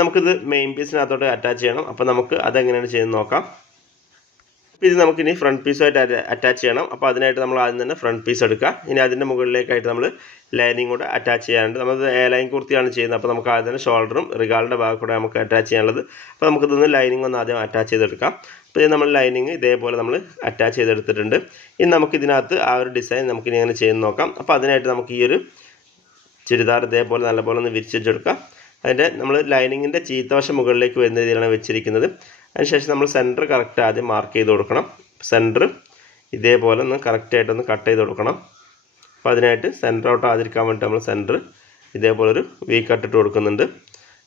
Speaker 1: നമുക്കിത് മെയിൻ പീസിനകത്തോട്ട് അറ്റാച്ച് ചെയ്യണം. അപ്പോൾ നമുക്ക് അതെങ്ങനെയാണ് ചെയ്യുന്നത് നോക്കാം. ഇത് നമുക്കിനി ഫ്രണ്ട് പീസുമായിട്ട് അറ്റാച്ച് ചെയ്യണം. അപ്പോൾ അതിനായിട്ട് നമ്മൾ ആദ്യം തന്നെ ഫ്രണ്ട് പീസ് എടുക്കുക. ഇനി അതിന്റെ മുകളിലേക്കായിട്ട് നമ്മൾ ലൈനിങ് കൂടെ അറ്റാച്ച് ചെയ്യാനുണ്ട്. നമ്മൾ എ ലൈൻ കുർത്തിയാണ് ചെയ്യുന്നത്. അപ്പോൾ നമുക്ക് ആദ്യം തന്നെ ഷോൾഡറും റിഗാളിന്റെ ഭാഗം കൂടെ നമുക്ക് അറ്റാച്ച് ചെയ്യാനുള്ളത്. അപ്പോൾ നമുക്കിതൊന്ന് ലൈനിങ് ഒന്ന് ആദ്യം അറ്റാച്ച് ചെയ്തെടുക്കാം. അപ്പോൾ ഇത് നമ്മൾ ലൈനിങ് ഇതേപോലെ നമ്മൾ അറ്റാച്ച് ചെയ്തെടുത്തിട്ടുണ്ട്. ഇനി നമുക്ക് ഇതിനകത്ത് ആ ഒരു ഡിസൈൻ നമുക്കിനി അങ്ങനെ ചെയ്ത് നോക്കാം. അപ്പോൾ അതിനായിട്ട് നമുക്ക് ഈ ഒരു ചുരിദാർ ഇതേപോലെ നല്ലപോലെ ഒന്ന് വിരിച്ചെടുക്കാം അതിന്റെ നമ്മൾ ലൈനിങ്ങിന്റെ ചീത്തവശം മുകളിലേക്ക് വരുന്ന രീതിയിലാണ് വെച്ചിരിക്കുന്നത്. അതിനുശേഷം നമ്മൾ സെന്റർ കറക്റ്റ് ആദ്യം മാർക്ക് ചെയ്ത് കൊടുക്കണം. സെന്റർ ഇതേപോലെ ഒന്ന് കറക്റ്റായിട്ടൊന്ന് കട്ട് ചെയ്ത് കൊടുക്കണം. അപ്പോൾ അതിനായിട്ട് സെന്റർ ഔട്ട് ആദരിക്കാൻ വേണ്ടി നമ്മൾ സെന്റർ ഇതേപോലെ ഒരു വി കട്ട് ഇട്ട് കൊടുക്കുന്നുണ്ട്.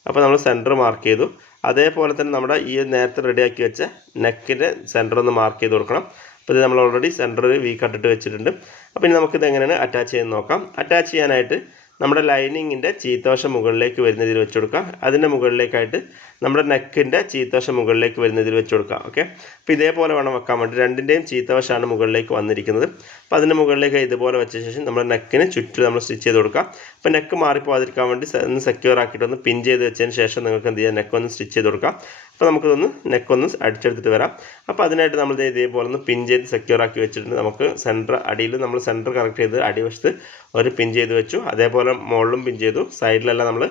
Speaker 1: അപ്പോൾ നമ്മൾ സെന്റർ മാർക്ക് ചെയ്തു. അതേപോലെ തന്നെ നമ്മുടെ ഈ നേരത്തെ റെഡിയാക്കി വെച്ച നെക്കിന്റെ സെന്റർ ഒന്ന് മാർക്ക് ചെയ്ത് കൊടുക്കണം. അപ്പോൾ ഇത് നമ്മൾ ഓൾറെഡി സെന്റർ വി കട്ടിട്ട് വെച്ചിട്ടുണ്ട്. അപ്പോൾ ഇനി നമുക്കിത് എങ്ങനെയാണ് അറ്റാച്ച് ചെയ്ത് നോക്കാം. അറ്റാച്ച് ചെയ്യാനായിട്ട് നമ്മുടെ ലൈനിങ്ങിന്റെ ചീത്തവശം മുകളിലേക്ക് വരുന്ന രീതിയിൽ വെച്ച് കൊടുക്കാം. അതിന്റെ മുകളിലേക്കായിട്ട് നമ്മുടെ നെക്കിന്റെ ചീത്തവശം മുകളിലേക്ക് വരുന്ന ഇതിൽ വെച്ച് കൊടുക്കുക ഓക്കെ അപ്പോൾ ഇതേപോലെ വേണം വെക്കാൻ വേണ്ടി. രണ്ടിന്റെയും ചീത്തവശമാണ് മുകളിലേക്ക് വന്നിരിക്കുന്നത്. അപ്പോൾ അതിന്റെ മുകളിലേക്ക് ഇതുപോലെ വെച്ച ശേഷം നമ്മുടെ നെക്കിന് ചുറ്റും നമ്മൾ സ്റ്റിച്ച് ചെയ്ത് കൊടുക്കുക അപ്പോൾ നെക്ക് മാറിപ്പോകാതിരിക്കാൻ വേണ്ടി ഒന്ന് സെക്യൂർ ആക്കിയിട്ട് ഒന്ന് പിൻ ചെയ്ത് വെച്ചതിന് ശേഷം നിങ്ങൾക്ക് എന്ത് ചെയ്യാം? നെക്ക് ഒന്ന് സ്റ്റിച്ച് ചെയ്ത് കൊടുക്കാം. അപ്പോൾ നമുക്കിതൊന്ന് നെക്കൊന്ന് അടിച്ചെടുത്തിട്ട് വരാം. അപ്പോൾ അതിനായിട്ട് നമ്മൾ ഇതേപോലെ ഒന്ന് പിൻ ചെയ്ത് സെക്യൂർ ആക്കി വെച്ചിട്ട് നമുക്ക് സെന്റർ അടിയിൽ നമ്മൾ സെന്റർ കറക്റ്റ് ചെയ്ത് അടിവശത്ത് ഒരു പിൻ ചെയ്ത് വെച്ചു. അതേപോലെ മുകളിലും പിൻ ചെയ്തു. സൈഡിലെല്ലാം നമ്മൾ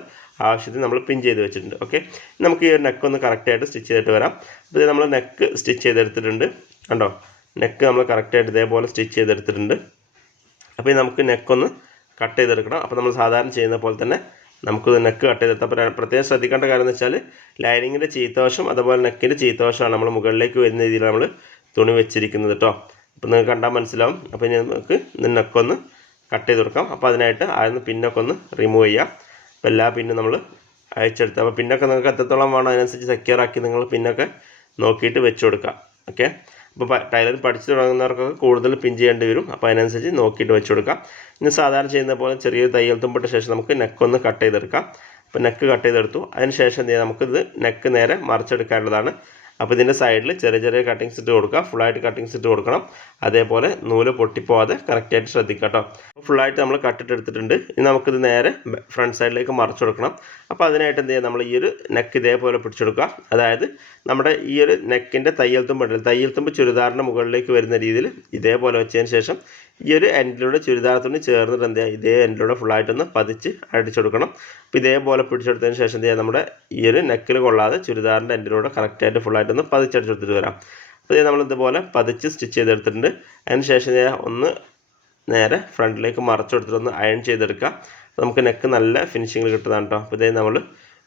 Speaker 1: ആവശ്യത്തിന് നമ്മൾ പിൻ ചെയ്ത് വെച്ചിട്ടുണ്ട്. ഓക്കെ നമുക്ക് ഈ ഒരു നെക്ക് ഒന്ന് കറക്റ്റായിട്ട് സ്റ്റിച്ച് ചെയ്തിട്ട് വരാം. അപ്പോൾ നമ്മൾ നെക്ക് സ്റ്റിച്ച് ചെയ്തെടുത്തിട്ടുണ്ട്. കണ്ടോ? നെക്ക് നമ്മൾ കറക്റ്റായിട്ട് ഇതേപോലെ സ്റ്റിച്ച് ചെയ്തെടുത്തിട്ടുണ്ട്. അപ്പോൾ നമുക്ക് നെക്കൊന്ന് കട്ട് ചെയ്തെടുക്കണം. അപ്പോൾ നമ്മൾ സാധാരണ ചെയ്യുന്ന പോലെ തന്നെ നമുക്ക് നെക്ക് കട്ട് ചെയ്തെടുത്താൽ അപ്പോൾ പ്രത്യേകം ശ്രദ്ധിക്കേണ്ട കാര്യം എന്ന് വെച്ചാൽ ലൈനിങ്ങിന്റെ ചീത്തവശം അതുപോലെ നെക്കിന്റെ ചീത്തവശമാണ് നമ്മൾ മുകളിലേക്ക് വരുന്ന രീതിയിൽ നമ്മൾ തുണി വെച്ചിരിക്കുന്നത് കേട്ടോ അപ്പോൾ നിങ്ങൾക്ക് കണ്ടാൽ മനസ്സിലാവും. അപ്പോൾ ഇനി നമുക്ക് നെക്കൊന്ന് കട്ട് ചെയ്ത് കൊടുക്കാം. അപ്പോൾ അതിനായിട്ട് ആദ്യം പിന്നൊക്കെ ഒന്ന് റിമൂവ് ചെയ്യാം. എല്ലാ പിന്നും നമ്മൾ അയച്ചെടുത്ത്. അപ്പോൾ പിന്നൊക്കെ നിങ്ങൾക്ക് എത്രത്തോളം വേണം അതിനനുസരിച്ച് സെക്യൂർ ആക്കി നിങ്ങൾ പിന്നൊക്കെ നോക്കിയിട്ട് വെച്ച് കൊടുക്കുക ഓക്കെ അപ്പോൾ ടൈലർ പഠിച്ചു തുടങ്ങുന്നവർക്കൊക്കെ കൂടുതൽ പിൻ ചെയ്യേണ്ടി വരും. അപ്പോൾ അതിനനുസരിച്ച് നോക്കിയിട്ട് വെച്ച് കൊടുക്കാം. ഇനി സാധാരണ ചെയ്യുന്ന പോലെ ചെറിയൊരു തയ്യൽ തുമ്പിട്ട ശേഷം നമുക്ക് നെക്കൊന്ന് കട്ട് ചെയ്തെടുക്കാം. അപ്പോൾ നെക്ക് കട്ട് ചെയ്തെടുത്തു. അതിന് ശേഷം എന്ത് ചെയ്യാം? നമുക്കിത് നെക്ക് നേരെ മറിച്ചെടുക്കാനുള്ളതാണ്. അപ്പോൾ ഇതിന്റെ സൈഡിൽ ചെറിയ ചെറിയ കട്ടിങ്സ് ഇട്ട് കൊടുക്കുക. ഫുള്ളായിട്ട് കട്ടിങ്സ് ഇട്ട് കൊടുക്കണം. അതേപോലെ നൂൽ പൊട്ടിപ്പോവാതെ കറക്റ്റായിട്ട് ശ്രദ്ധിക്കുക കേട്ടോ ഫുള്ളായിട്ട് നമ്മൾ കട്ടിട്ട് എടുത്തിട്ടുണ്ട്. ഇനി നമുക്കിത് നേരെ ഫ്രണ്ട് സൈഡിലേക്ക് മറിച്ചു കൊടുക്കണം. അപ്പോൾ അതിനായിട്ട് എന്ത് ചെയ്യുക? നമ്മൾ ഈ ഒരു നെക്ക് ഇതേപോലെ പിടിച്ചെടുക്കുക അതായത് നമ്മുടെ ഈ ഒരു നെക്കിന്റെ തയ്യൽ തുമ്പ് ഉണ്ടല്ലോ. ചുരിദാറിന്റെ മുകളിലേക്ക് വരുന്ന രീതിയിൽ ഇതേപോലെ വെച്ചതിന് ശേഷം ഈ ഒരു എൻഡിലൂടെ ചുരിദാർ തുണി ചേർന്നിട്ട് എന്ത് ചെയ്യുക? ഇതേ എൻഡിലൂടെ ഫുള്ളായിട്ടൊന്ന് പതിച്ച് അടിച്ചെടുക്കണം അപ്പോൾ ഇതേപോലെ പിടിച്ചെടുത്തതിന് ശേഷം എന്ത് ചെയ്യുക? നമ്മുടെ ഈ ഒരു നെക്കിൽ കൊള്ളാതെ ചുരിദാറിന്റെ എൻഡിലൂടെ കറക്റ്റായിട്ട് ഫുള്ളായിട്ടൊന്ന് പതിച്ചടിച്ചെടുത്തിട്ട് വരാം. അപ്പോൾ ഇത് നമ്മൾ ഇതുപോലെ പതിച്ച് സ്റ്റിച്ച് ചെയ്തെടുത്തിട്ടുണ്ട്. അതിന് ശേഷം ഒന്ന് നേരെ ഫ്രണ്ടിലേക്ക് മറച്ചെടുത്തിട്ട് ഒന്ന് അയൺ ചെയ്തെടുക്കാം നമുക്ക് നെക്ക് നല്ല ഫിനിഷിങ്ങിൽ കിട്ടുന്നതാണ് കേട്ടോ അപ്പോൾ ഇതേ നമ്മൾ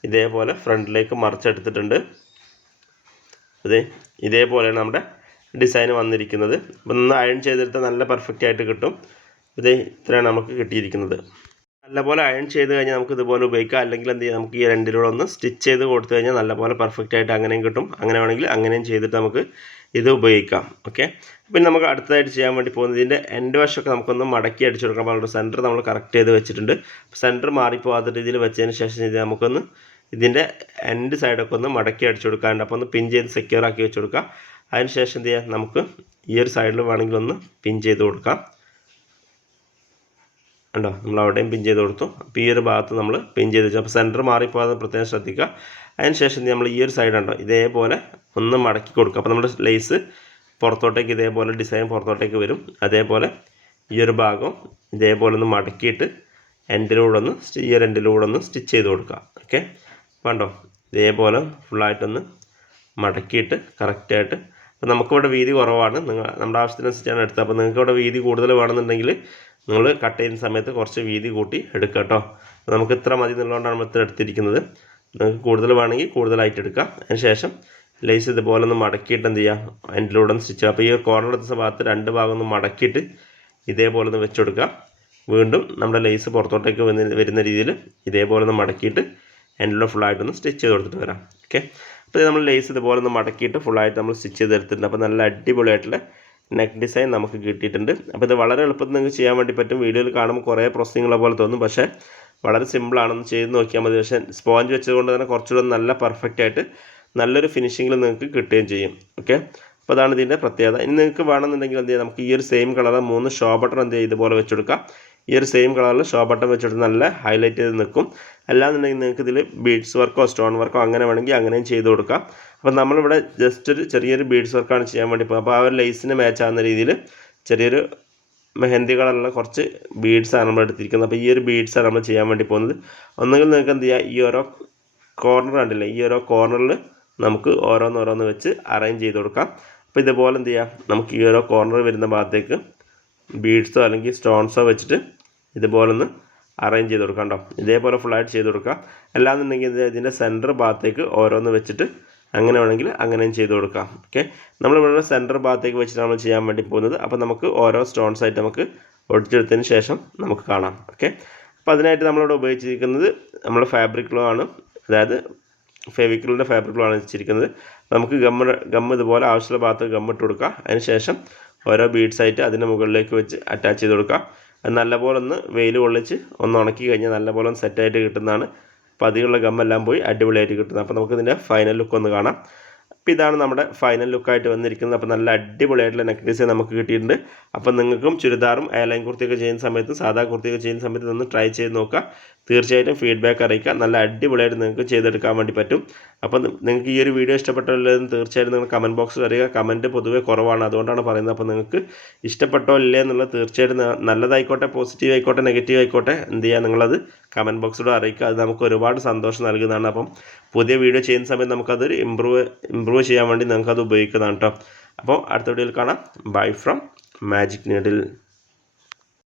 Speaker 1: ഇതേപോലെ ഫ്രണ്ടിലേക്ക് മറച്ചെടുത്തിട്ടുണ്ട്. അതെ ഇതേപോലെയാണ് നമ്മുടെ ഡിസൈൻ വന്നിരിക്കുന്നത്. അപ്പം ഒന്ന് അയൺ ചെയ്തെടുത്താൽ നല്ല പെർഫെക്റ്റ് ആയിട്ട് കിട്ടും. ഇത് ഇത്രയാണ് നമുക്ക് കിട്ടിയിരിക്കുന്നത്. നല്ലപോലെ അയൺ ചെയ്ത് കഴിഞ്ഞാൽ നമുക്ക് ഇതുപോലെ ഉപയോഗിക്കാം. അല്ലെങ്കിൽ എന്ത് ചെയ്യാം നമുക്ക് ഈ രണ്ടിലൂടെ ഒന്ന് സ്റ്റിച്ച് ചെയ്ത് കൊടുത്തു കഴിഞ്ഞാൽ നല്ലപോലെ പെർഫെക്റ്റ് ആയിട്ട് അങ്ങനെയും കിട്ടും. അങ്ങനെ വേണമെങ്കിൽ അങ്ങനെയും ചെയ്തിട്ട് നമുക്ക് ഇത് ഉപയോഗിക്കാം. ഓക്കെ പിന്നെ നമുക്ക് അടുത്തതായിട്ട് ചെയ്യാൻ വേണ്ടി പോകുന്നത് ഇതിന്റെ എൻഡ് വശമൊക്കെ നമുക്കൊന്ന് മടക്കി അടിച്ചു കൊടുക്കാം. അപ്പോൾ സെന്റർ നമ്മൾ കറക്റ്റ് ചെയ്ത് വെച്ചിട്ടുണ്ട്. സെന്റർ മാറിപ്പോകാത്ത രീതിയിൽ വെച്ചതിന് ശേഷം ഇത് നമുക്കൊന്ന് ഇതിന്റെ എൻഡ് സൈഡൊക്കെ ഒന്ന് മടക്കി അടിച്ചു കൊടുക്കാറുണ്ട് അപ്പോൾ ഒന്ന് പിൻ ചെയ്ത് സെക്യൂർ ആക്കി വെച്ച് അതിന് ശേഷം എന്ത് ചെയ്യാം? നമുക്ക് ഈ ഒരു സൈഡിൽ വേണമെങ്കിൽ ഒന്ന് പിൻ ചെയ്ത് കൊടുക്കാം. ഉണ്ടോ നമ്മൾ അവിടെയും പിൻ ചെയ്ത് കൊടുത്തു. അപ്പോൾ ഈ ഒരു ഭാഗത്ത് നമ്മൾ പിൻ ചെയ്ത് വെച്ചു. അപ്പോൾ സെന്റർ മാറിപ്പോകാതെ പ്രത്യേകം ശ്രദ്ധിക്കുക. അതിന് ശേഷം നമ്മൾ ഈ ഒരു സൈഡ് ഉണ്ടോ ഇതേപോലെ ഒന്ന് മടക്കി കൊടുക്കുക. അപ്പോൾ നമ്മുടെ ലേസ് പുറത്തോട്ടേക്ക് ഇതേപോലെ ഡിസൈൻ പുറത്തോട്ടേക്ക് വരും. അതേപോലെ ഈ ഒരു ഭാഗം ഇതേപോലെ ഒന്ന് മടക്കിയിട്ട് എൻഡിലൂടെ ഒന്ന് ഈ ഒരു എൻഡിലൂടെ ഒന്ന് സ്റ്റിച്ച് ചെയ്ത് കൊടുക്കുക. ഓക്കെ വേണ്ടോ ഇതേപോലെ ഫുള്ളായിട്ടൊന്ന് മടക്കിയിട്ട് കറക്റ്റായിട്ട് അപ്പോൾ നമുക്കിവിടെ വീതി കുറവാണ്. നിങ്ങൾ നമ്മുടെ ആവശ്യത്തിനനുസരിച്ചാണ് എടുത്തത്. അപ്പോൾ നിങ്ങൾക്ക് ഇവിടെ വീതി കൂടുതൽ വേണമെന്നുണ്ടെങ്കിൽ നിങ്ങൾ കട്ട് ചെയ്യുന്ന സമയത്ത് കുറച്ച് വീതി കൂട്ടി എടുക്കുക കേട്ടോ. നമുക്ക് ഇത്ര മതി എന്നുള്ളതുകൊണ്ടാണ് നമ്മൾ ഇത്ര എടുത്തിരിക്കുന്നത്. നിങ്ങൾക്ക് കൂടുതൽ വേണമെങ്കിൽ കൂടുതലായിട്ട് എടുക്കാം. അതിന് ശേഷം ലേസ് ഇതുപോലെ ഒന്ന് മടക്കിയിട്ട് എന്ത് ചെയ്യുക അതിന്റെ സ്റ്റിച്ച് അപ്പോൾ ഈ കോർണർ എടുത്ത ഭാഗത്ത് രണ്ട് ഭാഗം ഒന്ന് മടക്കിയിട്ട് ഇതേപോലെ ഒന്ന് വെച്ച് വീണ്ടും നമ്മുടെ ലേസ് പുറത്തോട്ടേക്ക് വരുന്ന രീതിയിൽ ഇതേപോലെ ഒന്ന് മടക്കിയിട്ട് എന്റെ ഫുള്ളായിട്ടൊന്ന് സ്റ്റിച്ച് ചെയ്ത് കൊടുത്തിട്ട് വരാം. ഓക്കെ അപ്പോൾ ഇത് നമ്മൾ ലേസ് ഇതുപോലെ ഒന്ന് മടക്കിയിട്ട് ഫുള്ളായിട്ട് നമ്മൾ സ്റ്റിച്ച് ചെയ്ത് എടുത്തിട്ടുണ്ട് അപ്പോൾ നല്ല അടിപൊളിയായിട്ടുള്ള നെക്ക് ഡിസൈൻ നമുക്ക് കിട്ടിയിട്ടുണ്ട്. അപ്പോൾ ഇത് വളരെ എളുപ്പത്തിൽ നിങ്ങൾക്ക് ചെയ്യാൻ വേണ്ടി പറ്റും. വീഡിയോയിൽ കാണുമ്പോൾ കുറേ പ്രോസസ്സിങ്ങുള്ള പോലെ തോന്നും. പക്ഷേ വളരെ സിമ്പിളാണെന്ന് ചെയ്ത് നോക്കിയാൽ മതി. പക്ഷേ സ്പോഞ്ച് വെച്ചതുകൊണ്ട് തന്നെ കുറച്ചുകൂടെ നല്ല പെർഫെക്റ്റ് ആയിട്ട് നല്ലൊരു ഫിനിഷിങ്ങിൽ നിങ്ങൾക്ക് കിട്ടുകയും ചെയ്യും. ഓക്കെ അപ്പോൾ അതാണ് ഇതിന്റെ പ്രത്യേകത. ഇനി നിങ്ങൾക്ക് വേണമെന്നുണ്ടെങ്കിൽ എന്ത് ചെയ്യാം? നമുക്ക് ഈ ഒരു സെയിം കളർ മൂന്ന് ഷോ ബട്ടൺ എന്ത് ചെയ്യുക ഇതുപോലെ വെച്ചെടുക്കാം ഈ ഒരു സെയിം കളറിൽ ഷോ ബട്ടൺ വെച്ചെടുത്ത് നല്ല ഹൈലൈറ്റ് ചെയ്ത് നിൽക്കും. അല്ലാന്നുണ്ടെങ്കിൽ നിങ്ങൾക്ക് ഇതിൽ ബീഡ്സ് വർക്കോ സ്റ്റോൺ വർക്കോ അങ്ങനെ വേണമെങ്കിൽ അങ്ങനെയും ചെയ്ത് കൊടുക്കാം. അപ്പോൾ നമ്മളിവിടെ ജസ്റ്റ് ഒരു ചെറിയൊരു ബീഡ്സ് വർക്കാണ് ചെയ്യാൻ വേണ്ടി പോകുന്നത്. അപ്പോൾ ആ ഒരു ലേസിന് മാച്ച് ആവുന്ന രീതിയിൽ ചെറിയൊരു മെഹന്തി കളറുള്ള കുറച്ച് ബീഡ്സാണ് നമ്മൾ എടുത്തിരിക്കുന്നത്. അപ്പോൾ ഈ ഒരു ബീഡ്സാണ് നമ്മൾ ചെയ്യാൻ വേണ്ടി പോകുന്നത്. ഒന്നുകിൽ നിങ്ങൾക്ക് എന്ത് ചെയ്യുക ഈ ഓരോ കോർണർ കണ്ടില്ലേ? ഈ ഓരോ കോർണറിൽ നമുക്ക് ഓരോന്നോരോന്ന് വെച്ച് അറേഞ്ച് ചെയ്ത് കൊടുക്കാം. അപ്പോൾ ഇതുപോലെ എന്ത് ചെയ്യാം? നമുക്ക് ഈ ഓരോ കോർണർ വരുന്ന ഭാഗത്തേക്ക് ബീഡ്സോ അല്ലെങ്കിൽ സ്റ്റോൺസോ വെച്ചിട്ട് ഇതുപോലെ ഒന്ന് അറേഞ്ച് ചെയ്ത് കൊടുക്കാം കേട്ടോ ഇതേപോലെ ഫുള്ളായിട്ട് ചെയ്ത് കൊടുക്കുക അല്ലാന്നുണ്ടെങ്കിൽ ഇത് ഇതിന്റെ സെന്റർ ഭാഗത്തേക്ക് ഓരോന്ന് വെച്ചിട്ട് അങ്ങനെ വേണമെങ്കിൽ അങ്ങനെയും ചെയ്ത് കൊടുക്കാം. ഓക്കെ നമ്മളിവിടെ സെന്റർ ഭാഗത്തേക്ക് വെച്ചിട്ട് നമ്മൾ ചെയ്യാൻ വേണ്ടി പോകുന്നത്. അപ്പോൾ നമുക്ക് ഓരോ സ്റ്റോൺസ് ആയിട്ട് നമുക്ക് ഒടിച്ചെടുത്തതിന് ശേഷം നമുക്ക് കാണാം. ഓക്കെ അപ്പോൾ അതിനായിട്ട് നമ്മളിവിടെ ഉപയോഗിച്ചിരിക്കുന്നത് നമ്മൾ ഫാബ്രിക് ഗ്ലോ ആണ്. അതായത് ഫെവിക്രലിന്റെ ഫാബ്രിക് ഗ്ലോ ആണ് വെച്ചിരിക്കുന്നത്. നമുക്ക് ഗമ്മ ഗമ്മ ഇതുപോലെ ആവശ്യമുള്ള ഭാഗത്ത് ഗമ്മിട്ട് കൊടുക്കുക അതിന് ശേഷം ഓരോ ബീഡ്സ് ആയിട്ട് അതിന്റെ മുകളിലേക്ക് വെച്ച് അറ്റാച്ച് ചെയ്ത് കൊടുക്കുക നല്ലപോലെ ഒന്ന് വെയിൽ കൊള്ളിച്ച് ഒന്ന് ഉണക്കി കഴിഞ്ഞാൽ നല്ലപോലെ ഒന്ന് സെറ്റായിട്ട് കിട്ടുന്നതാണ്. അപ്പോൾ അതിലുള്ള ഗമ്മെല്ലാം പോയി അടിപൊളിയായിട്ട് കിട്ടുന്നത്. അപ്പോൾ നമുക്ക് ഇതിന്റെ ഫൈനൽ ലുക്ക് ഒന്ന് കാണാം. അപ്പോൾ ഇതാണ് നമ്മുടെ ഫൈനൽ ലുക്കായിട്ട് വന്നിരിക്കുന്നത്. അപ്പോൾ നല്ല അടിപൊളിയായിട്ടുള്ള നെക്ക് ഡിസൈൻ നമുക്ക് കിട്ടിയിട്ടുണ്ട്. അപ്പോൾ നിങ്ങൾക്കും ചുരിദാറും എയർലൈൻ കുർത്തിയൊക്കെ ചെയ്യുന്ന സമയത്ത് സാധാ കുർത്തിയൊക്കെ ചെയ്യുന്ന സമയത്ത് ഇതൊന്ന് ട്രൈ ചെയ്ത് നോക്കുക. തീർച്ചയായിട്ടും ഫീഡ്ബാക്ക് അറിയിക്കുക. നല്ല അടിപൊളിയായിട്ട് നിങ്ങൾക്ക് ചെയ്തെടുക്കാൻ വേണ്ടി പറ്റും. അപ്പോൾ നിങ്ങൾക്ക് ഈ ഒരു വീഡിയോ ഇഷ്ടപ്പെട്ടോ തീർച്ചയായിട്ടും നിങ്ങൾ കമന്റ് ബോക്സിൽ അറിയുക. കമന്റ് പൊതുവേ കുറവാണ്. അതുകൊണ്ടാണ് പറയുന്നത്. അപ്പോൾ നിങ്ങൾക്ക് ഇഷ്ടപ്പെട്ടോ ഇല്ലേ എന്നുള്ള തീർച്ചയായിട്ടും നല്ലതായിക്കോട്ടെ പോസിറ്റീവ് ആയിക്കോട്ടെ നെഗറ്റീവ് ആയിക്കോട്ടെ എന്ത് ചെയ്യുക നിങ്ങളത് കമന്റ് ബോക്സിലൂടെ അറിയിക്കുക. അത് നമുക്ക് ഒരുപാട് സന്തോഷം നൽകുന്നതാണ്. അപ്പം പുതിയ വീഡിയോ ചെയ്യുന്ന സമയത്ത് നമുക്കതൊരു ഇമ്പ്രൂവ് ഇമ്പ്രൂവ് ചെയ്യാൻ വേണ്ടി നമുക്കത് ഉപയോഗിക്കുന്നതാണ് കേട്ടോ അപ്പോൾ അടുത്ത വീഡിയോയിൽ കാണാം. Bye from magic needle